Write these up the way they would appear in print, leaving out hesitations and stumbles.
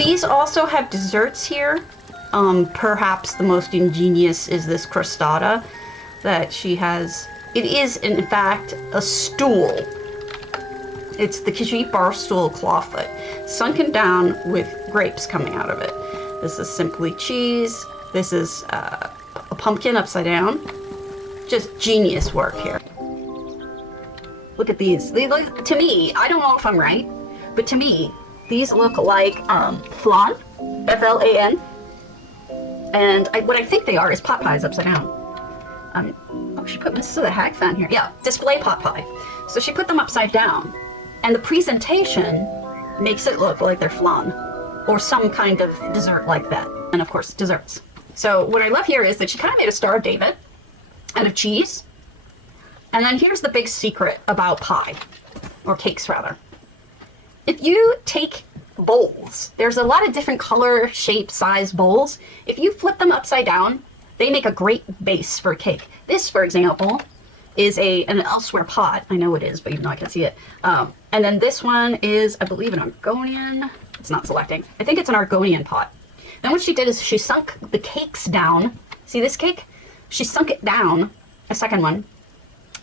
These also have desserts here. Perhaps the most ingenious is this crostata that she has. It is, in fact, a stool. It's the Khajiit bar stool clawfoot, sunken down with grapes coming out of it. This is simply cheese. This is a pumpkin upside down. Just genius work here. Look at these. They look, to me, I don't know if I'm right, but to me, these look like flan, F-L-A-N. And what I think they are is pot pies upside down. Oh, she put Mrs. the Hag fan here. Yeah, display pot pie. So she put them upside down. And the presentation makes it look like they're flan or some kind of dessert like that. And of course, desserts. So what I love here is that she kind of made a Star of David out of cheese. And then here's the big secret about pie, or cakes rather. If you take bowls, there's a lot of different color, shape, size bowls. If you flip them upside down, they make a great base for a cake. This, for example, is an elsewhere pot. I know it is, but even though I can see it. And then this one is, I believe, an Argonian. It's not selecting. I think it's an Argonian pot. Then what she did is she sunk the cakes down. See this cake? She sunk it down, a second one,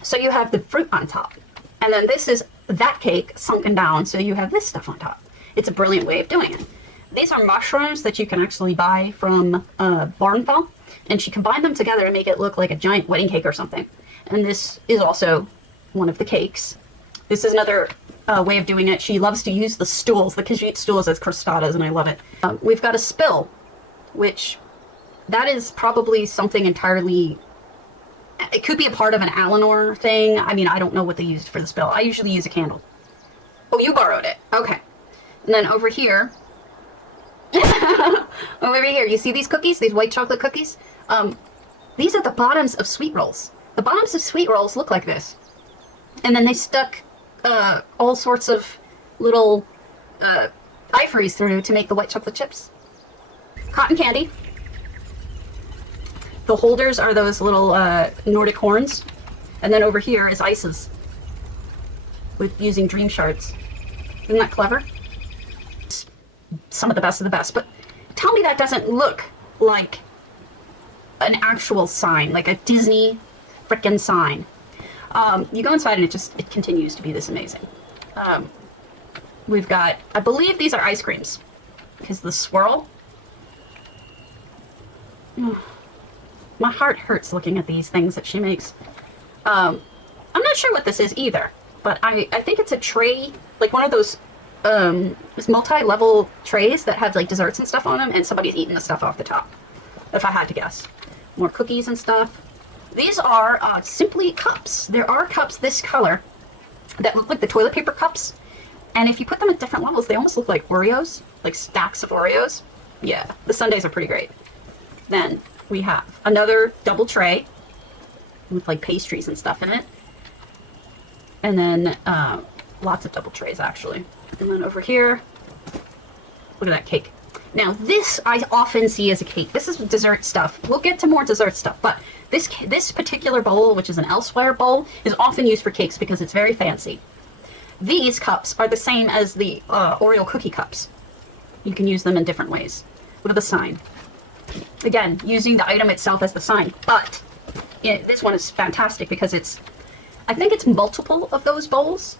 so you have the fruit on top. And then this is that cake sunken down, so you have this stuff on top. It's a brilliant way of doing it. These are mushrooms that you can actually buy from Barnfell, and she combined them together to make it look like a giant wedding cake or something. And this is also one of the cakes. This is another way of doing it. She loves to use the stools, the Khajiit stools, as crostatas, and I love it. We've got a spill, which that is probably something entirely... It could be a part of an Alanor thing. I mean, I don't know what they used for the spill. I usually use a candle. Oh, you borrowed it. Okay. And then over here... over here, you see these cookies? These white chocolate cookies? These are the bottoms of sweet rolls. The bottoms of sweet rolls look like this. And then they stuck all sorts of little ivories through to make the white chocolate chips. Cotton candy. The holders are those little Nordic horns. And then over here is ices with using dream shards. Isn't that clever? Some of the best. But tell me that doesn't look like an actual sign, like a Disney frickin' sign. You go inside and it continues to be this amazing. We've got, I believe these are ice creams, because the swirl. My heart hurts looking at these things that she makes. I'm not sure what this is either, but I think it's a tray, like one of those multi-level trays that have like desserts and stuff on them, and somebody's eating the stuff off the top, if I had to guess. More cookies and stuff. These are simply cups. There are cups this color that look like the toilet paper cups, and if you put them at different levels, they almost look like Oreos, like stacks of Oreos. Yeah, the sundaes are pretty great. Then we have another double tray with like pastries and stuff in it, and then lots of double trays actually. And then over here, look at that cake. Now this I often see as a cake. This is dessert stuff. We'll get to more dessert stuff, but this particular bowl, which is an elsewhere bowl, is often used for cakes because it's very fancy. These cups are the same as the Oreo cookie cups. You can use them in different ways. Look at the sign. Again, using the item itself as the sign, but this one is fantastic because it's, I think it's multiple of those bowls,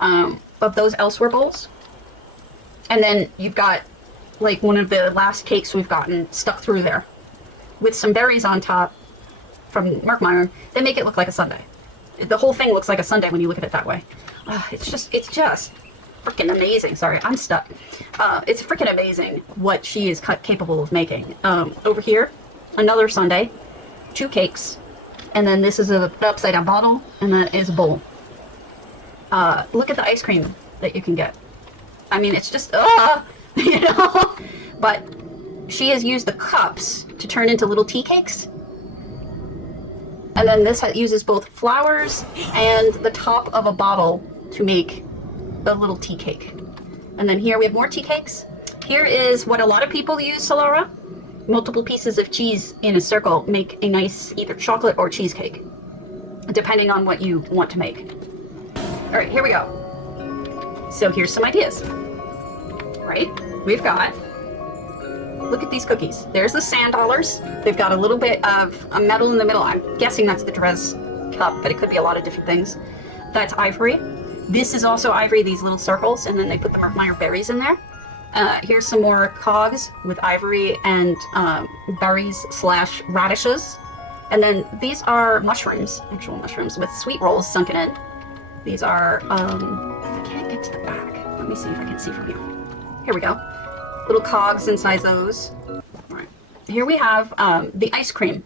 of those elsewhere bowls. And then you've got like one of the last cakes we've gotten stuck through there with some berries on top from Merkmeyer. They make it look like a sundae. The whole thing looks like a sundae when you look at it that way. It's just freaking amazing. Sorry, I'm stuck. It's freaking amazing what she is capable of making. Over here, another sundae, 2 cakes, and then this is an upside down bottle, and that is a bowl. Look at the ice cream that you can get. I mean, it's just, you know? But she has used the cups to turn into little tea cakes. And then this uses both flowers and the top of a bottle to make a little tea cake. And then here we have more tea cakes. Here is what a lot of people use, Solora. Multiple pieces of cheese in a circle make a nice either chocolate or cheesecake, depending on what you want to make. All right, here we go. So here's some ideas, right? We've got Look at these cookies. There's the sand dollars. They've got a little bit of a metal in the middle. I'm guessing that's the Dress cup, but it could be a lot of different things. That's ivory. This is also ivory, these little circles, and then they put the Meyer berries in there. Here's some more cogs with ivory and berries / radishes. And then these are mushrooms, actual mushrooms, with sweet rolls sunken in. These are, I can't get to the back. Let me see if I can see from here. Here we go. Little cogs inside those. All right. Here we have the ice cream.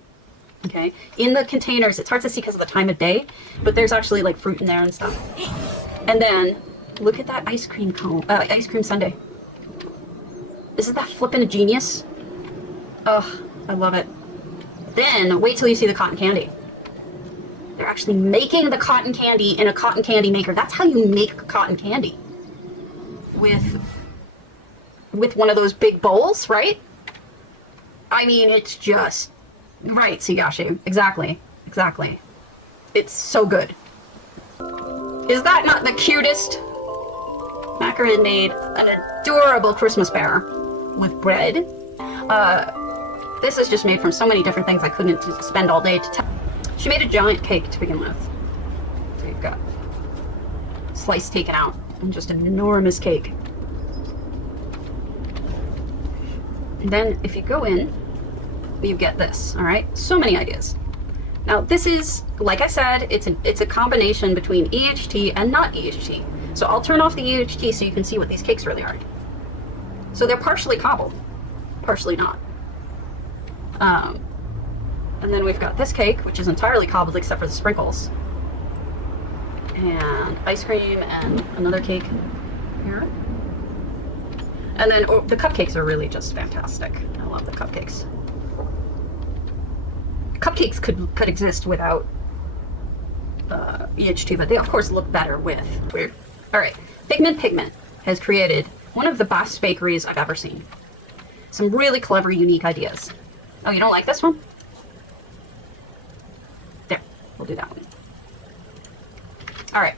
Okay. In the containers, it's hard to see because of the time of day, but there's actually like fruit in there and stuff. And then look at that ice cream cone, ice cream sundae. Isn't that flippin' genius? Oh, I love it. Then wait till you see the cotton candy. They're actually making the cotton candy in a cotton candy maker. That's how you make cotton candy. With one of those big bowls, right? I mean, it's just right, Sigashi. Exactly. Exactly. It's so good. Is that not the cutest? Makarine made an adorable Christmas bear with bread. This is just made from so many different things I couldn't spend all day to tell. She made a giant cake to begin with. So you've got slice taken out and just an enormous cake. And then if you go in, you get this, all right? So many ideas. Now this is, like I said, it's a combination between EHT and not EHT. So I'll turn off the EHT so you can see what these cakes really are. So they're partially cobbled, partially not. And then we've got this cake, which is entirely cobbled except for the sprinkles. And ice cream and another cake here. And then the cupcakes are really just fantastic. I love the cupcakes. Cupcakes could exist without EHT, but they of course look better with. Weird. All right, Figmentpigment has created one of the best bakeries I've ever seen. Some really clever, unique ideas. Oh, you don't like this one? There, we'll do that one. All right,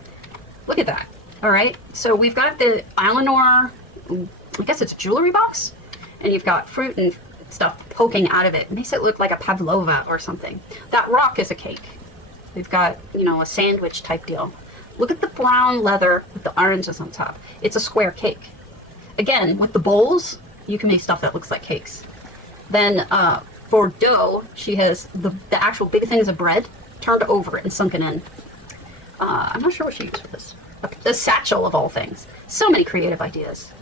look at that. All right, so we've got the Eleanor, I guess it's jewelry box, and you've got fruit and stuff poking out of it. It makes it look like a pavlova or something. That rock is a cake. We've got, you know, a sandwich type deal. Look at the brown leather with the oranges on top. It's a square cake. Again, with the bowls, you can make stuff that looks like cakes. Then for dough, she has the actual big things of bread turned over and sunken in. I'm not sure what she used for this. A satchel of all things. So many creative ideas.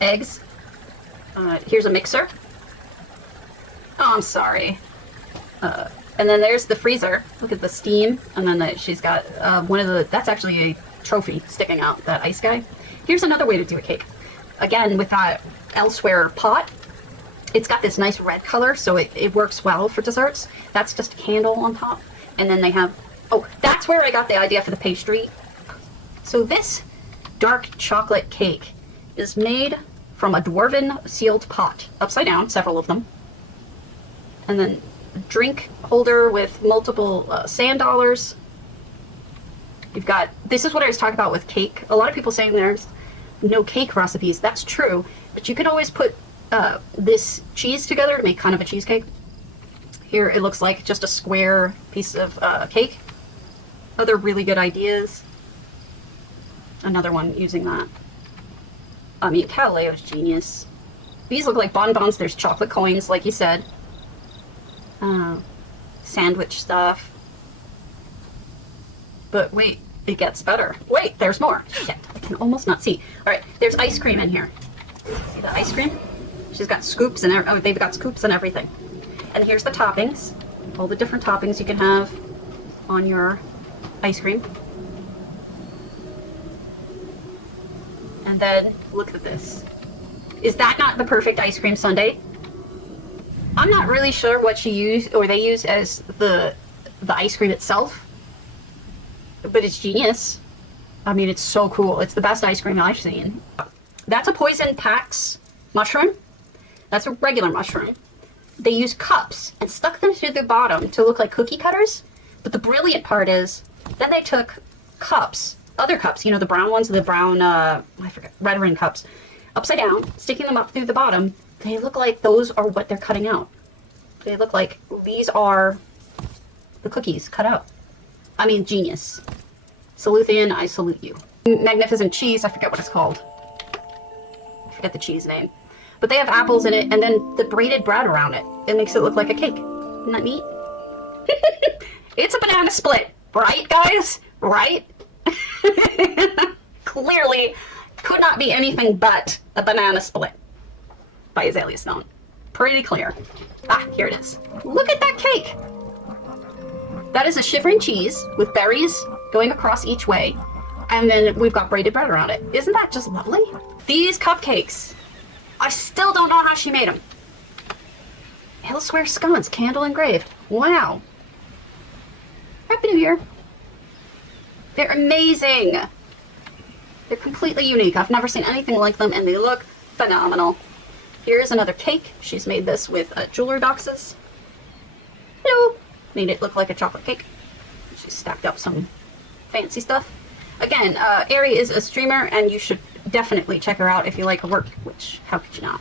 Eggs. Here's a mixer. Oh, I'm sorry. And then there's the freezer. Look at the steam. And then she's got one of the, that's actually a trophy sticking out, that ice guy. Here's another way to do a cake. Again, with that elsewhere pot, it's got this nice red color, so it works well for desserts. That's just a candle on top. And then they have, oh, that's where I got the idea for the pastry. So this dark chocolate cake is made from a dwarven sealed pot, upside down, several of them. And then a drink holder with multiple sand dollars. You've got, this is what I was talking about with cake. A lot of people saying there's no cake recipes. That's true, but you can always put this cheese together to make kind of a cheesecake. Here it looks like just a square piece of cake. Other really good ideas. Another one using that. I mean, Callaleo's genius. These look like bonbons. There's chocolate coins, like you said. Sandwich stuff. But wait, it gets better. Wait, there's more. Shit, I can almost not see. All right, there's ice cream in here. See the ice cream? She's got scoops and oh, they've got scoops and everything. And here's the toppings. All the different toppings you can have on your ice cream. And then look at this. Is that not the perfect ice cream sundae? I'm not really sure what she used or they use as the ice cream itself, but it's genius. I mean, it's so cool. It's the best ice cream I've seen. That's a poison pax mushroom. That's a regular mushroom. They used cups and stuck them through the bottom to look like cookie cutters. But the brilliant part is, then they took cups, other cups, you know, the brown ones, the brown, I forget, red ring cups, upside down, sticking them up through the bottom, They look like those are what they're cutting out. They look like these are the cookies cut out. I mean, genius. Celuthien, I salute you. Magnificent cheese, I forget what it's called. I forget the cheese name. But they have apples in it, and then the braided bread around it. It makes it look like a cake. Isn't that neat? It's a banana split, right, guys? Right? Clearly, could not be anything but a banana split by Azeliastone. Pretty clear. Ah, here it is. Look at that cake! That is a shivering cheese with berries going across each way. And then we've got braided bread around it. Isn't that just lovely? These cupcakes. I still don't know how she made them. Elsewhere scones, candle engraved. Wow. Happy New Year. They're amazing. They're completely unique. I've never seen anything like them, and they look phenomenal. Here's another cake. She's made this with jewelry boxes. Hello. Made it look like a chocolate cake. She's stacked up some fancy stuff. Again, Airi is a streamer, and you should definitely check her out if you like her work, which, how could you not?